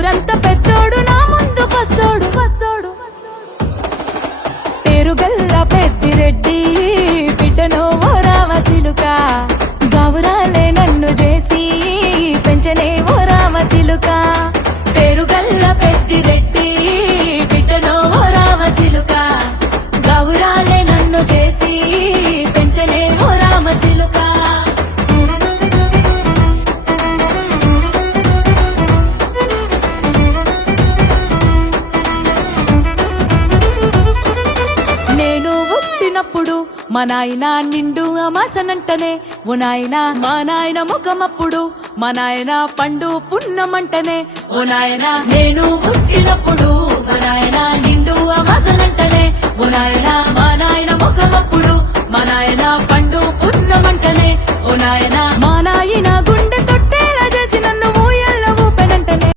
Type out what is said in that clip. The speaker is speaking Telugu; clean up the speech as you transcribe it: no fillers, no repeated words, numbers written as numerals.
ఊరంత పెద్దోడు నా ముందు పస్తోడు పేరుగల్ల పెద్దిరెడ్డి బిడ్డనో ఓ రామసిలుక గౌరాలే నన్ను చేసి పెంచనే ఓ రామసిలుక పేరుగల్ల పెద్దిరెడ్డి బిడ్డనో ఓ రామసిలుక గౌరాలే నన్ను చేసి పెంచనే ఓ రామసిలుక మా నాయన నిండు అమాసనంటనే ఓ నాయన మా నాయన ముఖమప్పుడు మా నాయన పండు పున్నమంటనే ఓ నాయన నేను పుట్టినప్పుడు మా నాయన నిండు అమాసనంటనే ఓ నాయన మా నాయన ముఖమప్పుడు మా నాయన పండు పున్నమంటనే ఓ నాయన మా నాయన గుండె